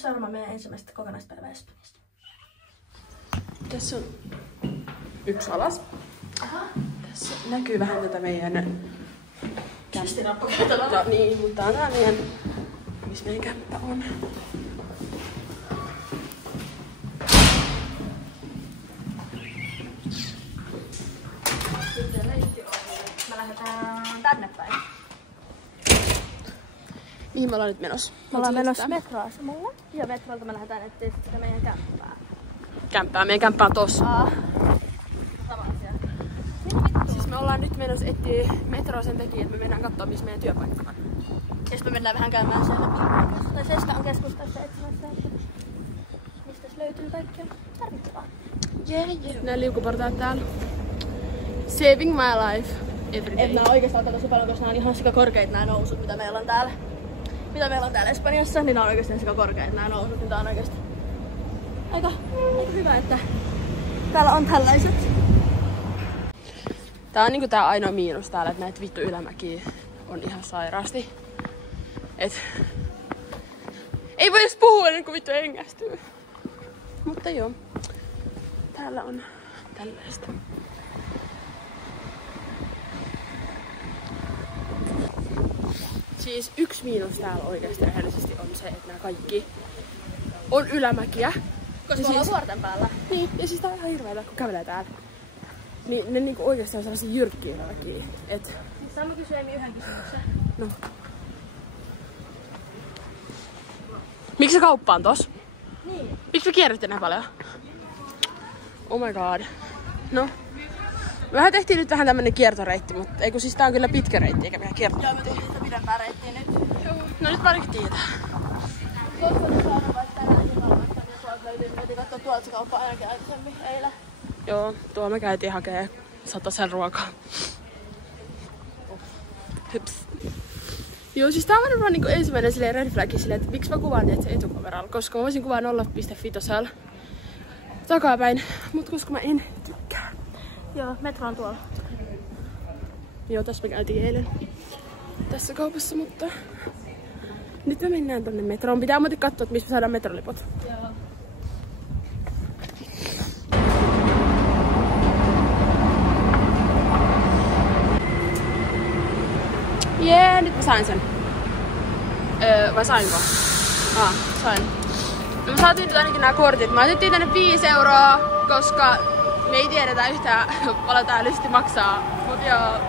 seuraamaan meidän ensimmäistä kokonaispäivää Espanjasta. Tässä on yksi alas. Aha. Tässä näkyy vähän tätä meidän kämpää. No niin, mutta tää on meidän, missä meidän kämppä on. Sitten reitti on, me lähdetään tänne päin. Mihin me ollaan nyt menossa? Me ollaan menossa metroasemalle ja metrolta me lähdetään etsiä sitä meidän kämppää. Meidän kämppä on tossa. Sama asia. Siis me ollaan nyt menossa etsiä metroa sen takia, että me mennään katsoa, missä meidän työpaikka on. Ja sitten me mennään vähän käymään siellä piippuikassa tai Seska on keskustassa etsimässä, että mistä löytyy kaikkea tarvittavaa. Nää liukuportaat täällä. Saving my life every day. Et nää oikeastaan tosi paljon, koska nää on ihan sika korkeita nää nousut, mitä meillä on täällä. Mitä meillä on täällä Espanjassa, niin nää on oikeasti sika korkeita nää nousut, niin tää on oikeasti aika hyvä, että täällä on tällaiset. Tää on niinku tää ainoa miinus täällä, että näitä vittu ylämäkiä on ihan sairaasti. Et ei voi edes puhua ennen kuin vittu hengästyy. Mutta joo, täällä on tällaista. Siis yksi miinus täällä oikeasti rehellisesti on se, että nämä kaikki on ylämäkiä. Koska ollaan vuorten päällä. Niin, ja siis tää on ihan hirveetä, kun kävelee täällä. Niin ne niinku oikeesti on sellaisia jyrkkiä ylämäkiä. Et... Saan mä kysyä Emi yhden kysymyksen? No. Miksi se kauppa on tossa? Niin. Miksi me kierrätte näin paljon? Oh my god. No. Mehän tehtiin nyt vähän tämmönen kiertoreitti, mutta ei kun siis tää on kyllä pitkä reitti eikä mehän kiertoreitti. Joo, me tultiin sitä pidempää reittiä nyt. No nyt parikin tietää. Tuolta voitiin saada vaikka tänään ilmasta, ja tuolta löytyy, me voitiin katsoa tuolta se kauppa ainakin aikaisemmin eilen. Joo, tuolla me käytiin hakee satasen ruokaa. Hyps. Joo, siis tää on varmaan niinku ensimmäinen silleen red flagi silleen, että miksi mä kuvaan niitä se etukameralla, koska mä voisin kuvaa 0.5 takapäin, mut koska mä en tykkää. Joo, metro on tuolla. Joo, tässä me käytiin eilen tässä kaupassa, mutta nyt me mennään tonne metroon. Pitää muuten katsoa, että mistä me saadaan metroliput. Joo. Jee, nyt mä sain sen. Vai sainko? Sain. No, me saatiin nyt ainakin nää kortit. Mä otettiin tänne 5 euroa, koska me ei tiedetä yhtään paljon tää lysti maksaa. Mut joo.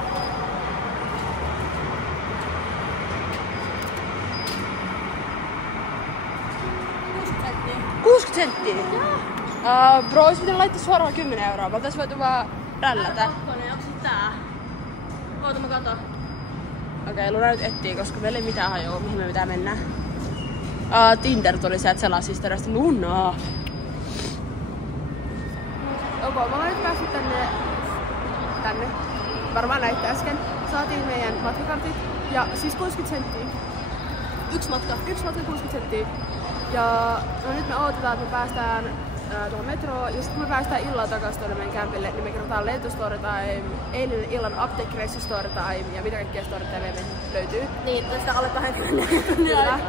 Bro, ois pitänyt laittaa suoraan 10 euroa. Mä oltais voitu vaan rällätä. Onko sit tää? Oota mä katon. Okei, Luna nyt etsii, koska meillä ei mitään hajua, mihin me pitää mennä. Tinder tuli sieltä selashistoriasta. Luna! Ok, mä oon nyt päässyt tänne. Varmaan näitte äsken. Saatiin meidän matkakartit. Ja siis 60 senttiä. Yksi matka 60 senttiä. Ja no nyt me odotetaan, että me päästään tuohon metroon. Ja sitten kun me päästään illalla takaisin tuonne meidän campille, niin me kerrotaan lentostory time, eilinen illan apteekkireissu story time ja mitä kaikkia story time löytyy. Niin, tästä alle 20 Kyllä.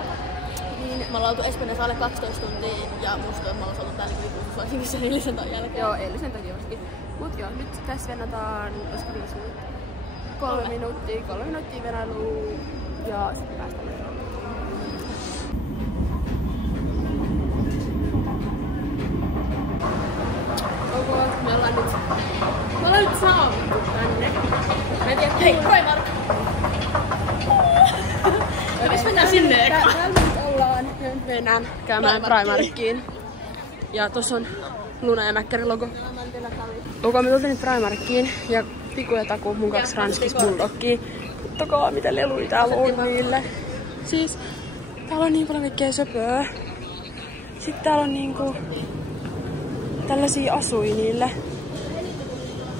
Niin, me ollaan oltu Espanjassa alle 12 tuntia ja musta on, me ollaan ollut täällä varsinkin sen eilisen ton jälkeen. Joo, eilisen takia varsinkin. Mut joo, nyt tässä vennataan, olisiko 5 minuuttia? 3 minuuttia venailuun ja sitten päästään metroon. Me ollaan nyt saavuttu tänne. Mä en tiedä, Hei, Primark! Miksi mennään sinne eka? Täällä nyt ollaan. Nyt mennään käymään Primarkiin. Ja tossa on Luna ja Mäkkärin logo. Ok, me tultiin nyt Primarkiin. Ja Tiku ja Taku, mun 2 ranskis bulldoggia. Kattokaa mitä leluja täällä on niille. Siis täällä on niin paljon kaikkea söpöä. Sitten täällä on niinku tällaisia asuja niille.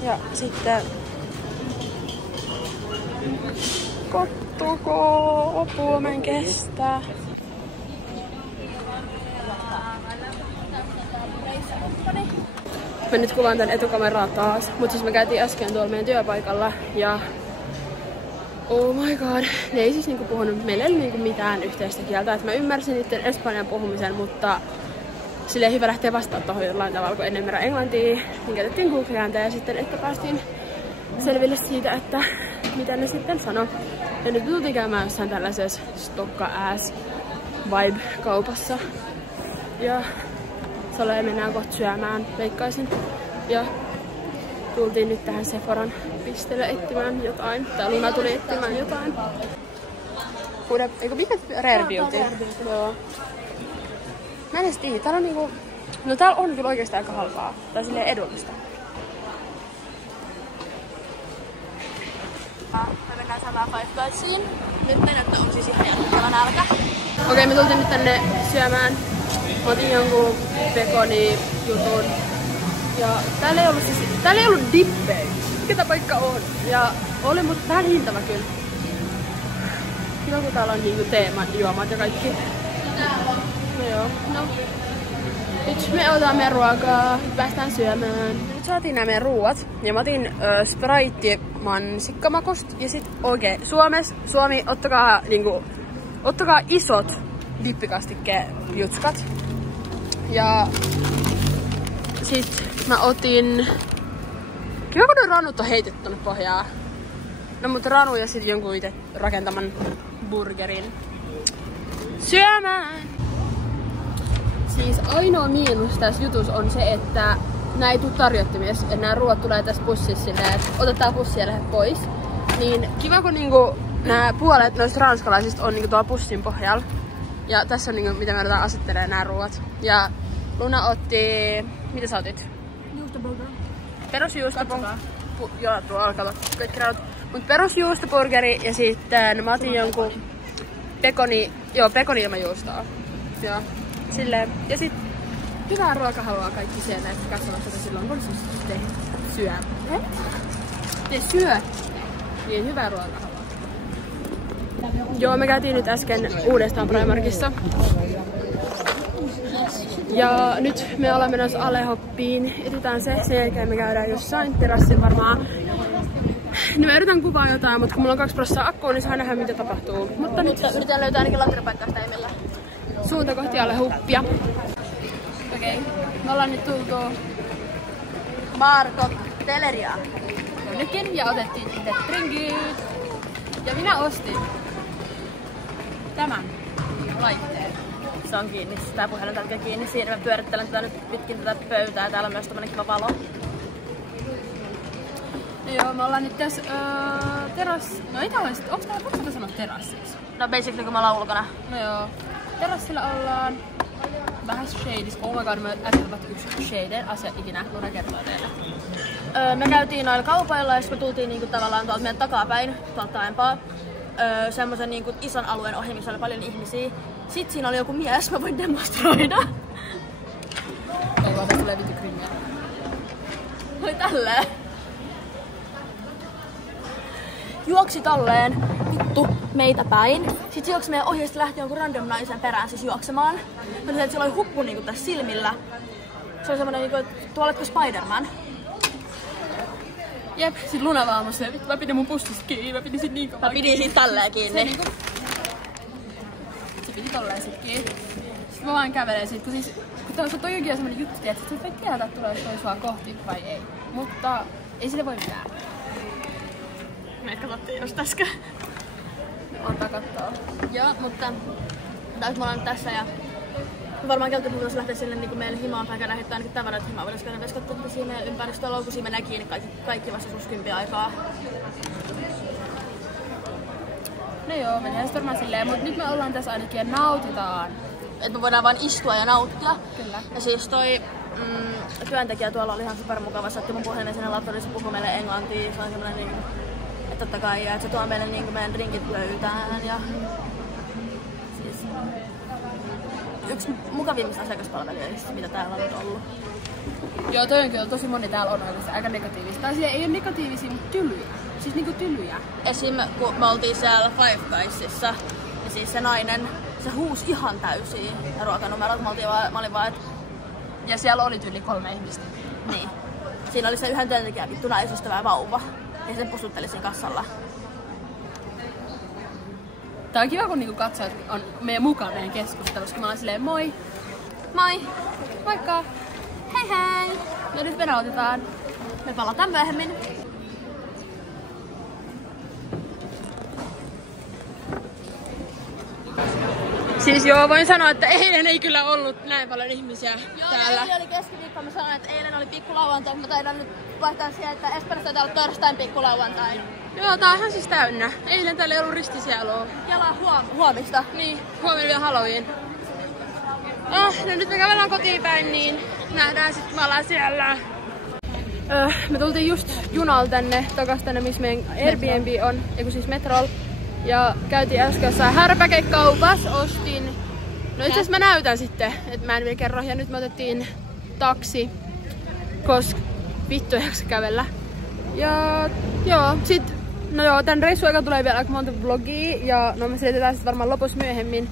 Ja sitten kattokaa, apua mä en kestä. Mä nyt kuvaan tän etukameraa taas, mut siis me käytiin äsken tuolla meidän työpaikalla ja Oh my god. Ne ei siis niinku puhunut, meillä ei ollut niinku mitään yhteistä kieltä. Et mä ymmärsin niiden espanjan puhumisen, mutta silleen hyvä lähteä vastaan tohon jollain tavalla, kun en ymmärrä englantia. Niin käytettiin Google-ääntä ja sitten ehkä päästiin selville siitä, että mitä ne sitten sanoi. Ja nyt me tultiin käymään jossain tällaisessa stokka-ass vibe-kaupassa. Ja Sale mennään kohta syömään, veikkaisin. Ja tultiin nyt tähän Sephoran pisteelle etsimään jotain. Tai Luna tuli etsimään jotain. Eikö mikä Rare Beauty? Joo. Mä en edes tiedä. Täällä on niinku... No täällä on kyllä oikeesti aika halpaa. Tai silleen edullista. Me mennään saamaan Five Guydsiin. Nyt että on siis ihan jatkuva nälkä. Okei, me tultiin nyt tänne syömään. Mä otin jonkun pekoni jutun. Ja täällä ei ollut dippejä. Mikä tää paikka on? Ja oli mut vähän hintava kyllä. Kiva kun täällä on niinku teemajuomat ja kaikki. No joo, no. Nyt me otamme ruokaa, päästään syömään. Nyt saatiin nämä meidän ruuat. Ja mä otin Sprite mansikkamakosta. Ja sit oikein Suomi, ottakaa isot dippikastikke-jutskat. Ja sit mä otin... Kiva kun ne ranut on heitetty tonne pohjaan. No mut ranu ja sit jonkun ite rakentaman burgerin. Syömään! Siis ainoa miinus tässä jutussa on se, että nää ei tuu tarjottimessa, että nää ruoat tulee tässä pussissa silleen, että otetaan pussi ja lähde pois. Niin kiva kun niinku nää puolet noista ranskalaisista on niinku tuolla pussin pohjalla. Ja tässä on niinku mitä me yritetään asettelee nää ruoat. Ja Luna otti... Mitä sä otit? Juustoburger. Perusjuustoburgeri. Joo, tuo alkaa kaikki raut. Mut perusjuustoburgeri ja sitten mä otin jonkun pekoni ilman juustoa. Joo. Silleen. Ja sit hyvää ruokahalua kaikki siellä, että katsomassa tätä silloin, kun te syöt. Te syöt. Niin hyvää ruokahalua. Joo, me käytiin nyt äsken uudestaan Primarkissa. Ja nyt me ollaan menossa Alehoppiin. Etitään se, sen jälkeen me käydään jossain terassilla varmaan. Niin mä yritän kuvaa jotain, mutta kun mulla on 2% akkua, niin saa nähdä mitä tapahtuu. Mutta nyt yritän löytää ainakin latteripaikkaa sitä Emillä. Suunta kohti Alehoppia. Okei, me ollaan nyt tultu Marco Telleriaan jonnekin ja otettiin itse drinkit. Ja minä ostin tämän laitteen. Se on kiinni, tää puhelin on kiinni. Siinä mä pyörittelen tätä nyt pitkin tätä pöytää. Täällä on myös tommonen kiva valo. No joo, me ollaan nyt tässä No ei täällä sit, onks täällä, voiko sanoa terassiksi? No basically kun me ollaan ulkona. No joo, terassilla ollaan. Vähän shadis. Oh my god, mä äsken tapahtu yksi shaden asia ikinä. Luna kertoo teille. Me käytiin noilla kaupoilla ja sitten me tultiin niinku tavallaan tuolta meidän takapäin, tuolta taempaa. Semmosen niinku ison alueen ohi, missä oli paljon ihmisiä. Sitten siinä oli joku mies, mä voin demonstroida. Ei vaan, tästä tulee vittu kringiä. Oli tälleen. Juoksi tolleen vittu meitä päin. Sitten se juoksi meidän ohi ja sitten lähti jonkun random naisen perään siis juoksemaan. Mä tiedän, että sillä oli huppu niinku tässä silmillä. Se oli semmonen niinku, että tuo oletko Spider-Man? Jep, sit Luna vaan musta, vittu mä pidin mun pussista kiinni, mä pidin sit niin kovaa. Mä pidin siitä tälleen kiinni. Se piti tolleen sit kiinni. Sitten mä vaan kävelen sit, kun toi jokin on semmonen juttu, että sä voit tietää, että tulee toi sua kohti vai ei. Mutta ei sille voi mitään. Meitä katsottiin just äsken. Antaa kattoo. Joo, mutta me ollaan nyt tässä ja varmaan keltä me voisi lähteä sinne niin meille himaan päin käydä heittää ainakin tavarat himaan. Voidaan käydä myös katsoa siinä ympäristöllä, kun siinä menee kiinni kaikki vasta sus 10 aikaa. No joo, mennään sitten varmaan silleen, mutta nyt me ollaan tässä ainakin ja nautitaan. Et me voidaan vaan istua ja nauttia. Kyllä. Ja siis toi työntekijä tuolla oli ihan supermukava. Se otti mun puhelimeen sinne laptorissa, puhui meille englantia. Se on semmonen niin, että totta kai, että se tuo meille niin meidän drinkit pöytään. Ja siis yksi mukavimmista asiakaspalvelijoista, mitä täällä on ollut. Joo, toi on kyllä tosi moni täällä on oikeasti aika negatiivista. Tai siellä ei ole negatiivisia, mutta tylyjä. Siis niinku tylyjä. Esim. Kun me oltiin siellä Five Guysissa, ja siis se nainen, se huusi ihan täysiä ruokanumerot. Mä olin vaan, ja siellä oli yli 3 ihmistä. Niin. Siinä oli se yhden työntekijän vittu naisystävä vauva. Ja sen pusutteli siinä kassalla. Tää on kiva, kun niinku katsojat on meidän mukaan meidän keskustelussa, kun mä oon silleen moi! Moi! Moikka! Hei hei! No nyt me nautetaan. Me palataan myöhemmin. Siis joo, voin sanoa, että eilen ei kyllä ollut näin paljon ihmisiä täällä. Eilen oli keskiviikko, mä sanoin, että eilen oli pikkulauantai, mutta mä taidan nyt vaihtaa siihen, että Espanjassa taitaa olla torstain pikkulauantai. Joo, tää on ihan siis täynnä. Eilen täällä ei ollut ristisielua. Jala huomista. Niin, huomenna vielä Halloween. No nyt me kävellään kotiin päin, niin nähdään sit, me ollaan siellä. Me tultiin just junalla tänne, takas tänne, missä meidän Airbnb on, eiku siis metrol. Ja käytiin äsken jossain härpäkekaupassa, ostin... No itse asiassa mä näytän sitten, että mä en vielä kerro. Ja nyt me otettiin taksi, koska vittu ei jaksa kävellä. Ja joo, sit... No joo, tän reissun aika tulee vielä aika monta vlogia ja no me selitetään sit varmaan lopussa myöhemmin.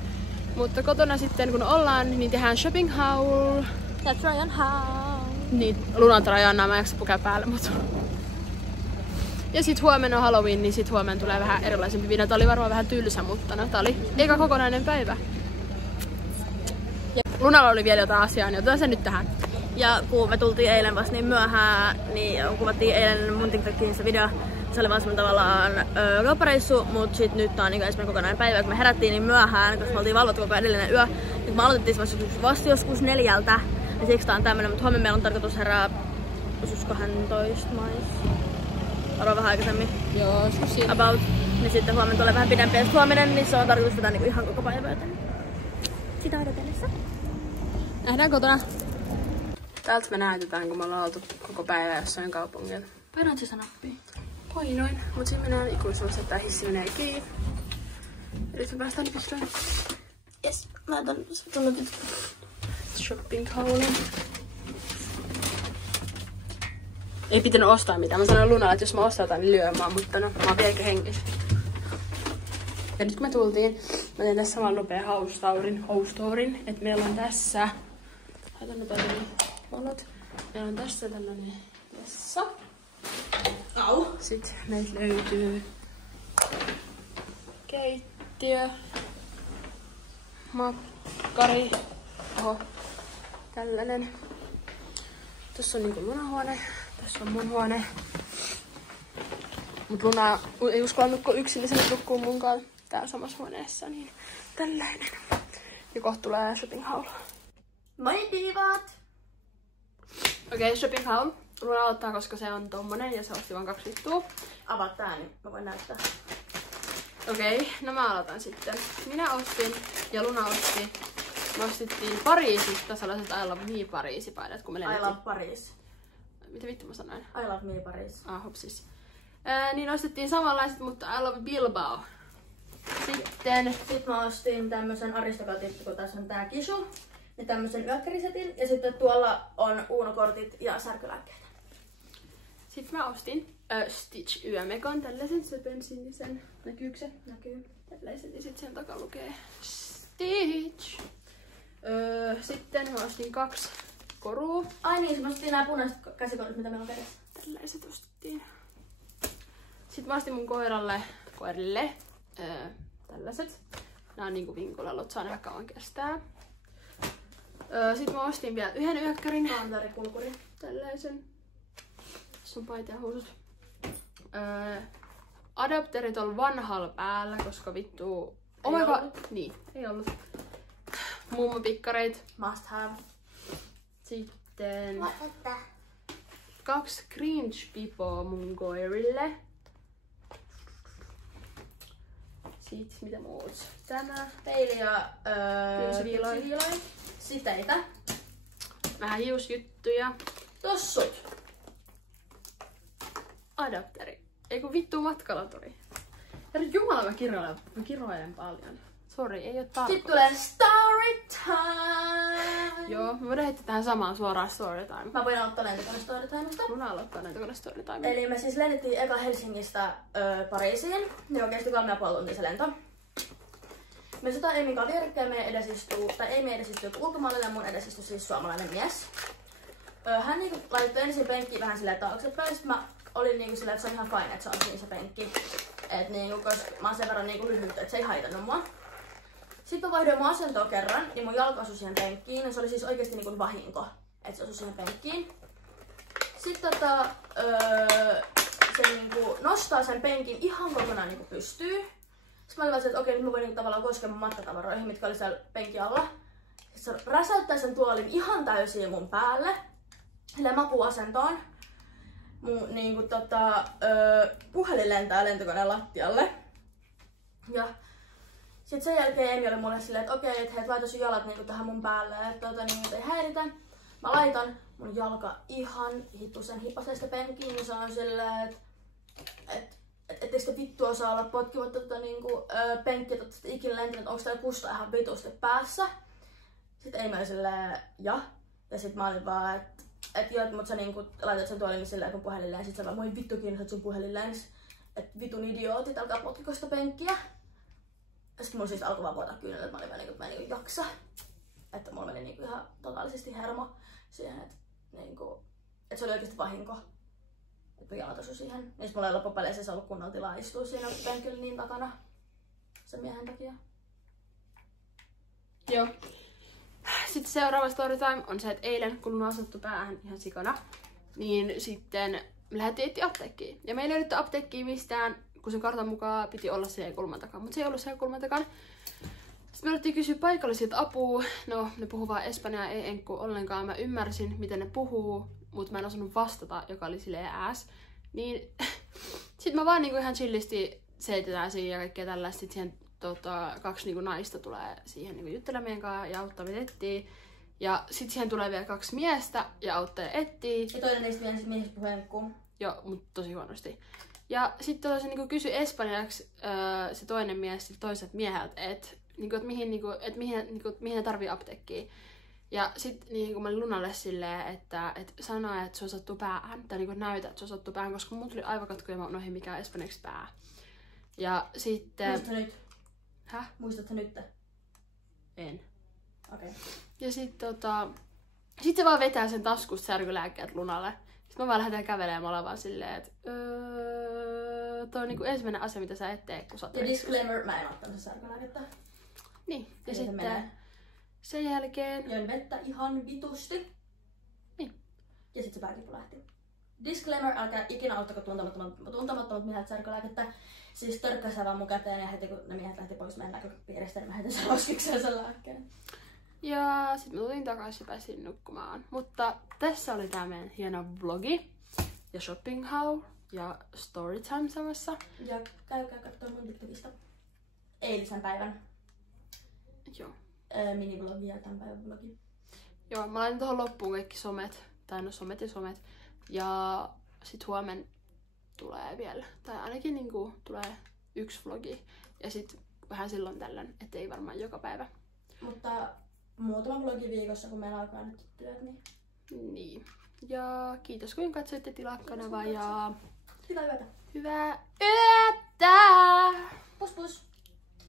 Mutta kotona sitten kun ollaan, niin tehdään shopping haul. Ja try on haul. Niin, Lunat Rajanna, mä en jaksa pukea päälle, mutta... Ja sit huomenna on Halloween, niin sit huomenna tulee vähän erilaisempi video. Tää oli varmaan vähän tylsä, mutta no tää oli eka kokonainen päivä. Ja Lunalla oli vielä jotain asiaa, niin otetaan se nyt tähän. Ja kun me tultiin eilen vasta niin myöhään, niin kuvattiin eilen mun TikTokiin se video. Se oli vaan semmonen tavallaan kauppareissu, mut sit nyt tää on niinku ensimmäinen kokonainen päivä, kun me herättiin niin myöhään, koska me oltiin valvottu koko edellinen yö. Nyt me aloitettiin vasta joskus 4, ja siksi tää on tämmönen, mutta huomenna meillä on tarkoitus herää 12 maissa. Arvoin vähän aikaisemmin. Joo, joskus siinä. About. Niin sitten huomenna tulee vähän pidempi, ja huominen, niin se on tarkoitus vetää niinku ihan koko päivä, joten sitä odotellessa. Nähdään kotona. Täältä me näytetään, kun me ollaan oltu koko päivä jossain kaupungilla. Painoit se nappia? Painoin, mut siinä mennään ikuisuus, että tää hissi menee kiinni. Eli me päästään vihdoin. Yes, laitan nyt shopping haulin. Ei pitänyt ostaa mitään. Mä sanoin Lunalle, että jos mä ostan jotain, niin lyömään, mutta no, mä oon vieläkin hengissä. Ja nyt kun me tultiin, mä teen tässä saman nopea house tourin, että meillä on tässä... Laitan nopeasti valot. Meillä on tässä tällainen vessa. Au. Sitten meiltä löytyy keittiö, makkari, oho, tällainen. Tuossa on niinku Lunahuone, tässä on mun huone. Mut Luna ei uskalla nukkua yksillisenä nukkuun munkaan täällä samassa huoneessa, niin tällainen. Ja kohta tulee shopping haul. Moi divat! Okei, shopping haul. Luna aloittaa, koska se on tommonen ja se osti vaan 2 littua. Avaat tää, niin mä voin näyttää. Okei, no mä aloitan sitten. Minä ostin ja Luna osti. Me ostittiin Pariisista sellaiset I Love Me Pariisi-paidat, kun me lennettiin. I Love Paris. Mitä vittu mä sanoin? I Love Me Paris. Hupsis. Niin ostettiin samanlaiset, mutta I Love Bilbao. Sitten mä ostin tämmösen Aristokatin, kun tässä on tää kisu. Ja tämmösen yökkärisetin. Ja sitten tuolla on Uno-kortit ja särkylääkkeitä. Sitten mä ostin Stitch Yömekon, tällaisen söpön sinisen. Näkyykö se? Näkyy. Tällaisen ja sitten sen takaa lukee Stitch. Sitten mä ostin 2 korua. Ai niin, mä ostin nää punaiset käsikortit, mitä meillä on kädessä. Tällaiset ostettiin. Sitten mä ostin mun koirille tällaiset. Nää on niinku vinkulelot, saa ne vaikka kauan kestää. Sitten mä ostin vielä 1 yökkärin. Kaantarikulkuri. Tällaisen. Tässä on paita ja housut. Adapterit on vanhalla päällä, koska vittu... Oh my god! Niin, ei ollut. Mummopikkareit. Must have. Sitten... 2 cringe pipoa mun koirille. Sitten mitä muut? Tämä. Peili ja kynsiviiloja. Siteitä. Vähän hiusjuttuja. Tossut. Adapteri. Ei kun vittu matkalaturi. Herra jumala, mä kiroilen paljon. Sori, ei oo tarkoitus. Sitten tulee story time. Joo, me voidaan heittää tähän samaan suoraan story time. Mä voin aloittaa lentokone story timesta. Luna aloittaa lentokone story time. Eli me siis lennettiin eka Helsingistä Pariisiin. Niin kesti 3,5 tuntia se lento. Me sotaan Eimin kanssa vierekkäin, meidän edesistuu, tai Eimi edesistuu ulkomaalainen ja mun edesistuu siis suomalainen mies. Hän niinku laittoi ensin penkkiin vähän silleen taaksepäin, sit mä olin niinku silleen, että se on ihan fine, että se on siinä se penkki. Et niinku, koska mä oon sen verran niinku lyhyt, että se ei haitannut mua. Sitten mä vaihdoin mun asentoa kerran, niin mun jalka osui siihen penkkiin. Ja se oli siis oikeesti niinku vahinko, että se osui siihen penkkiin. Sitten se niinku nostaa sen penkin ihan kokonaan niinku pystyy. Sitten mä olin että okei, nyt mä voin niinku tavallaan koskea mun matkatavaroihin, mitkä oli siellä penkin alla. Sitten se räsäyttää sen tuolin ihan täysin mun päälle. Silleen makuasentoon. Mun niinku puhelin lentää lentokoneen lattialle. Ja sit sen jälkeen Emi oli mulle silleen, että okei, et laita sun jalat niinku tähän mun päälle, että niin ei häiritä. Mä laitan mun jalka ihan hitusen hipasesta penkiin ja sanoin silleen, että etteikö sitä vittu osaa olla potkimatta niinku, penkkiä, että ikinä lentänyt, onko tää kusta ihan vitusti päässä. Sitten Emi oli silleen, ja sit mä olin vaan, että joo, mutta sä niinku laitat sen tuolin silleen mun puhelimeen, sit sä vaan, moi vittu kiinnostat sun puhelimeen, että vitun idiootit alkaa potkiko sitä penkkiä. Ja sit mulla siis alkoi vaan vuotaa kyyneltä, että mä olin vaan niinku jaksa. Että mulla meni niinku ihan totaalisesti hermo siihen, että se oli oikeesti vahinko. Että jalat osui siihen. Ja sit mulla ei loppupeleissä ollut kunnolla tilaa istua siinä penkillä niin takana sen miehen takia. Joo. Sitten seuraava storytime on se, että eilen kun Luna sattui päähän ihan sikana, niin sitten me lähdettiin etsiä apteekkiin. Ja me ei löydetty apteekkiin mistään, kun sen kartan mukaan piti olla siellä kulman takana, mutta se ei ollut siellä kulman takana. Sitten me alettiin kysyä paikallisilta apua. No, ne puhuu vaan espanjaa, ei enkku ollenkaan. Mä ymmärsin, miten ne puhuu, mutta mä en osannut vastata, joka oli silleen ääs. Niin sit mä vaan niinku ihan chillisti seitetään siinä ja kaikkea tällaista. Sit siihen kaksi niinku naista tulee siihen niinku juttelemaan kanssa ja auttaa meitä etsiä. Ja sit siihen tulee vielä kaksi miestä ja auttaa etsii. Ja toinen niistä vielä miehistä puhuu enkkuun. Joo, mutta tosi huonosti. Ja sitten se niinku kysyi espanjaksi se toinen mies siltä toiselta mieheltä, että mihin ne tarvii apteekkiä. Ja sit niinku mä olin Lunalle silleen, että sanoa, että se osattuu päähän, tai niinku näytä, että se osattuu päähän, koska mun tuli aivokatko ja mä unohdin mikä on espanjaksi pää. Ja sitten... Muistatko nyt? Häh? Muistatko nyt? En. Okei. Okay. Ja sit se vaan vetää sen taskusta särkylääkkeet Lunalle. Sitten mä vaan lähdetään kävelemään ja mä ollaan vaan silleen, että toi on niinku ensimmäinen asia, mitä sä et tee, kun sä oot ja disclaimer, mä en ottanut särkylääkettä. Niin, ja sitten sen jälkeen... Join vettä ihan vitusti. Niin. Ja sit se pääkipu lähti. Disclaimer, älkää ikinä ottako tuntemattomat miehet särkylääkettä. Siis törkkäsä vaan mun käteen ja heti kun ne miehet lähti pois meidän näköpiiristä, niin mä heitin sen roskikseen sen lääkkeen. Ja sit mä tulin takaisin ja pääsin nukkumaan. Mutta tässä oli tää meidän hieno vlogi. Ja shopping haul. Ja storytime samassa. Ja käykää kattoo mun TikTokista eilisen päivän. Joo. Minivlogi ja tämän päivän vlogi. Joo, mä laitan tuohon loppuun kaikki somet. Tai no somet. Ja sit huomen tulee vielä. Tai ainakin niinku tulee yksi vlogi. Ja sit vähän silloin tällöin, ettei varmaan joka päivä. Mutta muutama vlogi viikossa, kun meillä alkaa nyt työt, niin... Niin. Ja kiitos kun katsoitte, tilaa kanavaa ja... Hyvää yötä! Hyvää yötä! Pus pus!